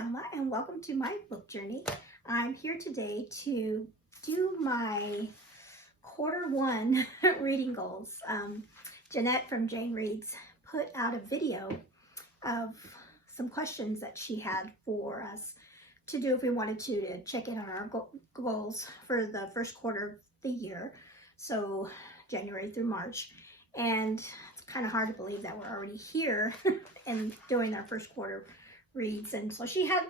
Selma and welcome to my book journey. I'm here today to do my Q1 reading goals. Jeanette from Jane Reads put out a video of some questions that she had for us to do if we wanted to check in on our goals for the first quarter of the year, so January through March. And it's kind of hard to believe that we're already here and doing our first quarter reads. And so she had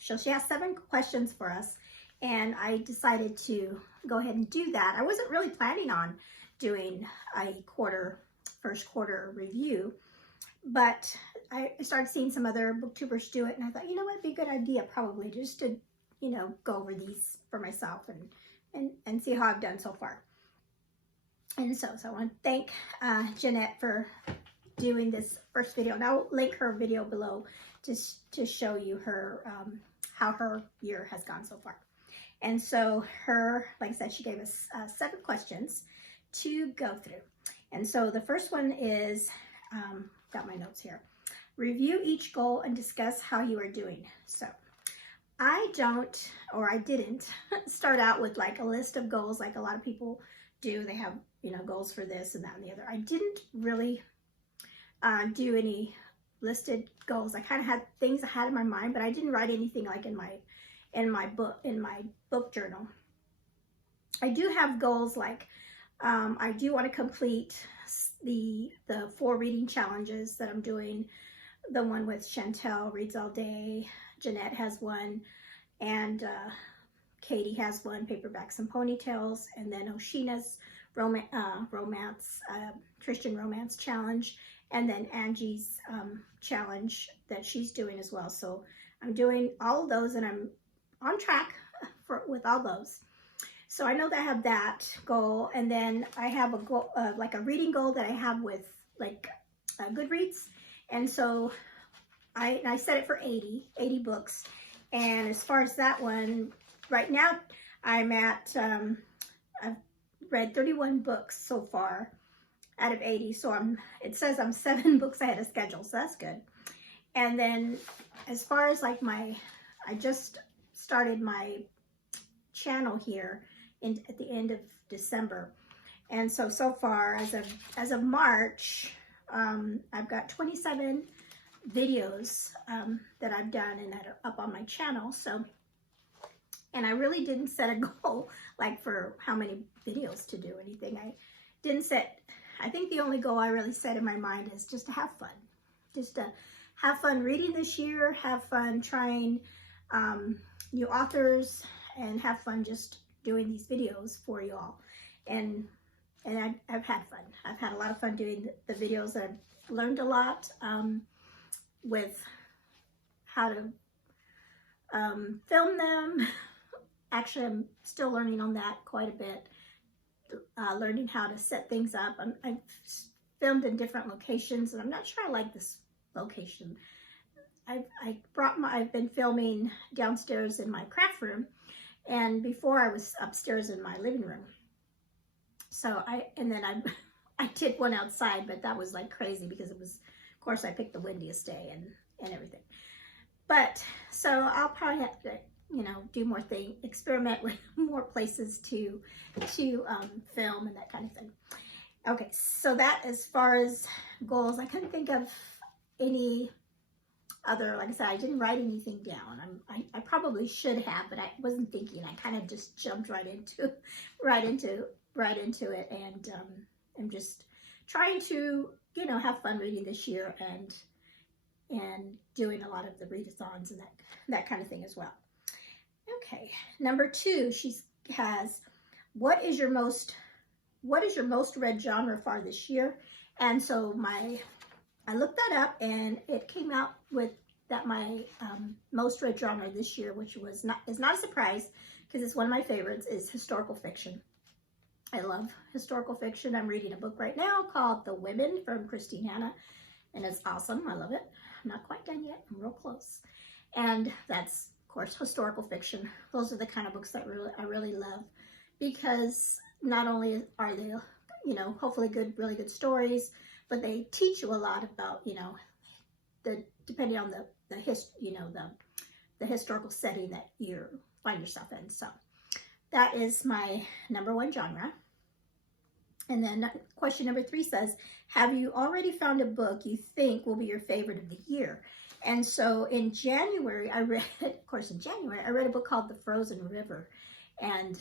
she has 7 questions for us, and I decided to go ahead and do that. I wasn't really planning on doing a first quarter review, but I started seeing some other booktubers do it, and I thought, you know what, it'd be a good idea probably just to, go over these for myself and see how I've done so far. And so I want to thank Jeanette for doing this first video, and I'll link her video below to show you her how her year has gone so far. And so like I said, she gave us 7 questions to go through. And so the first one is, got my notes here. Review each goal and discuss how you are doing. So I didn't start out with like a list of goals like a lot of people do. They have, goals for this and that and the other. I didn't really do any listed goals. I kind of had things I had in my mind, but I didn't write anything like in my book journal. I do have goals like I do want to complete the 4 reading challenges that I'm doing. The one with Chantel Reads All Day, Jeanette has one, and Katie has one, Paperbacks and Ponytails, and then Oshina's Christian romance challenge, and then Angie's challenge that she's doing as well. So I'm doing all of those, and I'm on track with all those. So I know that I have that goal, and then I have a goal, like a reading goal that I have with like Goodreads, and so I set it for 80 books. And as far as that one, right now I'm at I've read 31 books so far out of 80. So it says I'm 7 books ahead of schedule, so that's good. And then as far as like I just started my channel here at the end of December, and so far as of March, I've got 27 videos that I've done and that are up on my channel. So, and I really didn't set a goal like for how many videos to do, anything. I didn't set. I think the only goal I really set in my mind is just to have fun, just to have fun reading this year, have fun trying new authors, and have fun just doing these videos for you all. And I've had fun. I've had a lot of fun doing the videos. I've learned a lot with how to film them. Actually, I'm still learning on that quite a bit. Learning how to set things up. I've filmed in different locations, and I'm not sure I like this location. I've been filming downstairs in my craft room, and before I was upstairs in my living room. So I did one outside, but that was like crazy because it was, of course, I picked the windiest day and everything. But so I'll probably have to, do more experiment with more places to film and that kind of thing. Okay, so that as far as goals, I couldn't think of any other, like I said, I didn't write anything down. I probably should have, but I wasn't thinking. I kind of just jumped right into it, and I'm just trying to, have fun reading this year and doing a lot of the readathons and that kind of thing as well. Okay, number 2, she has, what is your most read genre far this year? And so I looked that up, and it came out with that my most read genre this year, which is not a surprise because it's one of my favorites, is historical fiction. I love historical fiction. I'm reading a book right now called The Women from Christine Hanna, and it's awesome. I love it. I'm not quite done yet. I'm real close. And that's, of course, historical fiction. Those are the kind of books that I really love, because not only are they, hopefully really good stories, but they teach you a lot about, depending on the history, the historical setting that you find yourself in. So that is my number one genre. And then question number 3 says, have you already found a book you think will be your favorite of the year? And so in January, I read a book called The Frozen River. And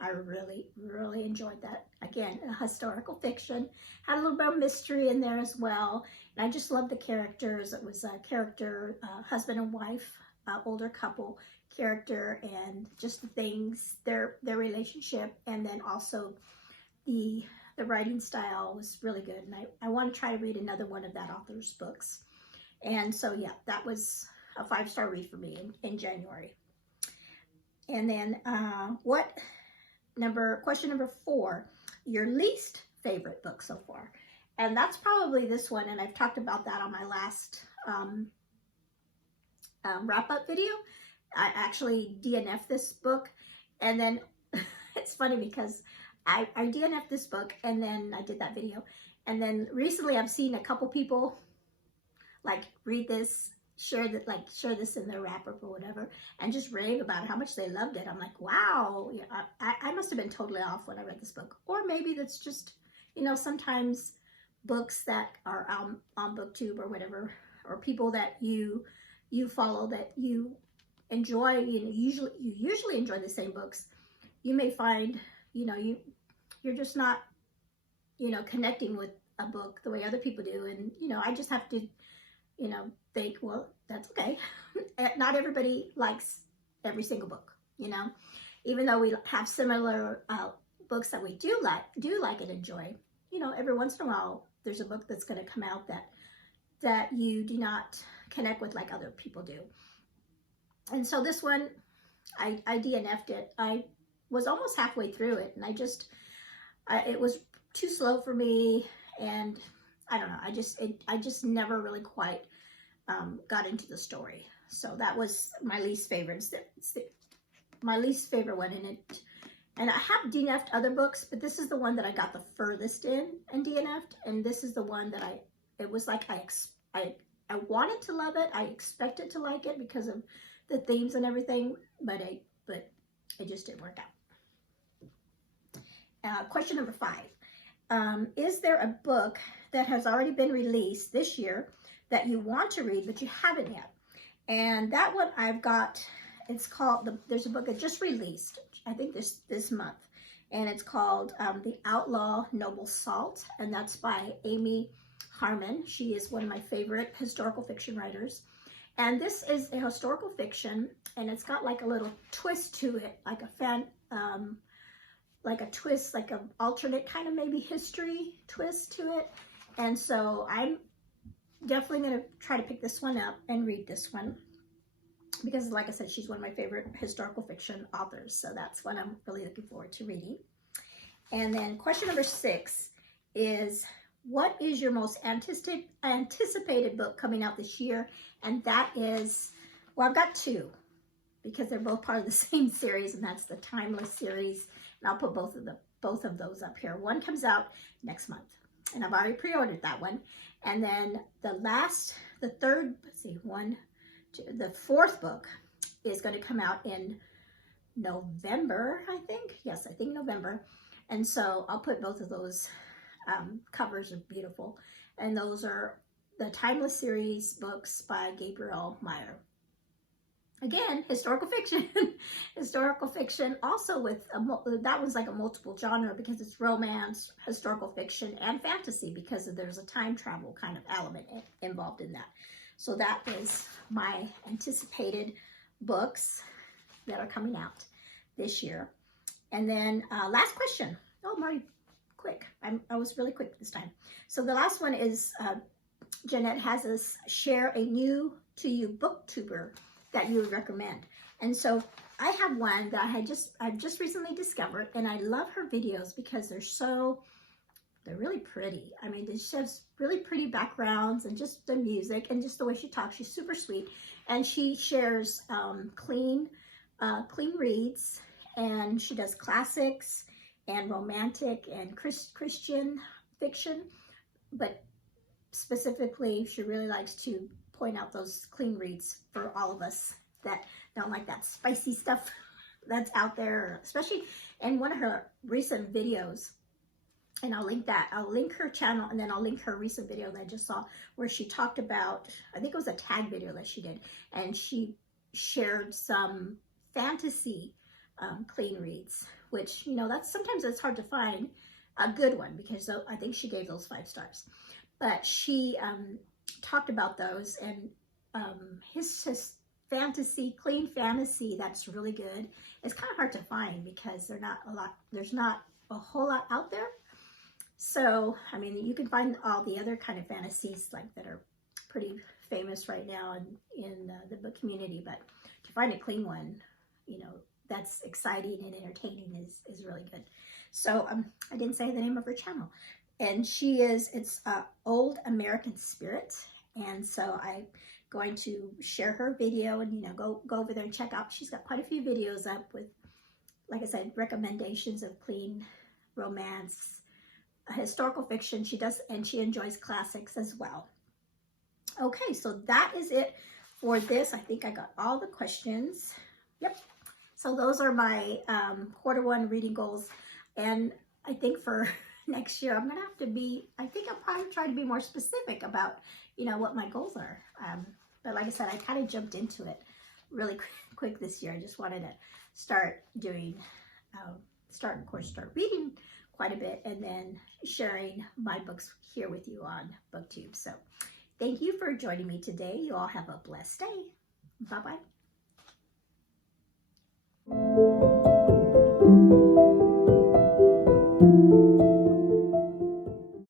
I really, really enjoyed that. Again, a historical fiction. Had a little bit of mystery in there as well. And I just loved the characters. It was a character, husband and wife, older couple character, and just the things, their relationship, and then also the writing style was really good. And I want to try to read another one of that author's books. And so, yeah, that was a 5-star read for me in January. And then question number 4, your least favorite book so far. And that's probably this one, and I've talked about that on my last wrap-up video. I actually DNF'd this book, and then it's funny because I DNF'd this book, and then I did that video, and then recently I've seen a couple people like read this, share this in their wrap-up or whatever, and just rave about how much they loved it. I'm like, wow, yeah, I must have been totally off when I read this book. Or maybe that's just, you know, sometimes books that are on Booktube or whatever, or people that you follow that you enjoy, you know, you usually enjoy the same books. You may find, you know, you're just not, you know, connecting with a book the way other people do. And, you know, I just have to, you know, think, well, that's okay. Not everybody likes every single book, you know, even though we have similar books that we do like and enjoy. You know, every once in a while, there's a book that's going to come out that you do not connect with like other people do. And so this one, I DNF'd it. I was almost halfway through it, and it was too slow for me, and I don't know, I just never really quite got into the story. So that was my least favorite. It's my least favorite one in it. And I have DNF'd other books, but this is the one that I got the furthest in and DNF'd. And this is the one that it was like I wanted to love it. I expected to like it because of the themes and everything, but it just didn't work out. Question number 5. Is there a book that has already been released this year that you want to read, but you haven't yet? And that one I've got, it's called, there's a book that just released, I think this month, and it's called The Outlaw Noble Salt, and that's by Amy Harmon. She is one of my favorite historical fiction writers. And this is a historical fiction, and it's got like a little twist to it, like a twist, like an alternate kind of maybe history twist to it. And so I'm definitely going to try to pick this one up and read this one, because like I said, she's one of my favorite historical fiction authors. So that's what I'm really looking forward to reading. And then question number 6 is, what is your most anticipated book coming out this year? And that is, well, I've got 2, because they're both part of the same series, and that's the Timeless series. And I'll put both of those up here. One comes out next month, and I've already pre-ordered that one. And then the fourth book is going to come out in November, I think. Yes, I think November. And so I'll put both of those. Covers are beautiful. And those are the Timeless series books by Gabriel Meyer. Again, historical fiction. Historical fiction also with, that one's like a multiple genre, because it's romance, historical fiction, and fantasy, because there's a time travel kind of element involved in that. So that is my anticipated books that are coming out this year. And then last question. Oh, Marty, quick. I was really quick this time. So the last one is, Jeanette has us share a new to you booktuber that you would recommend. And so I have one that I've just recently discovered, and I love her videos because they're really pretty. I mean, she has really pretty backgrounds, and just the music and just the way she talks. She's super sweet, and she shares clean reads, and she does classics and romantic and Christian fiction, but specifically she really likes to point out those clean reads for all of us that don't like that spicy stuff that's out there, especially in one of her recent videos. And I'll link that. I'll link her channel, and then I'll link her recent video that I just saw where she talked about, I think it was a tag video that she did, and she shared some fantasy clean reads, which, you know, that's sometimes it's hard to find a good one, because I think she gave those 5 stars. But she talked about those, and his fantasy, clean fantasy, that's really good. It's kind of hard to find because there's not a whole lot out there. So, I mean, you can find all the other kind of fantasies like that are pretty famous right now in the book community, but to find a clean one, you know, that's exciting and entertaining is really good. So, I didn't say the name of her channel, and it's Old American Spirit, and so I'm going to share her video, and, you know, go over there and check out. She's got quite a few videos up with, like I said, recommendations of clean romance, historical fiction. She does, and she enjoys classics as well. Okay, so that is it for this. I think I got all the questions. Yep. So those are my quarter 1 reading goals, and I think for next year I'm gonna have to be, I think I'll probably try to be more specific about, you know, what my goals are. But like I said, I kind of jumped into it really quick this year. I just wanted to start doing, start reading quite a bit, and then sharing my books here with you on Booktube. So thank you for joining me today. You all have a blessed day. Bye-bye.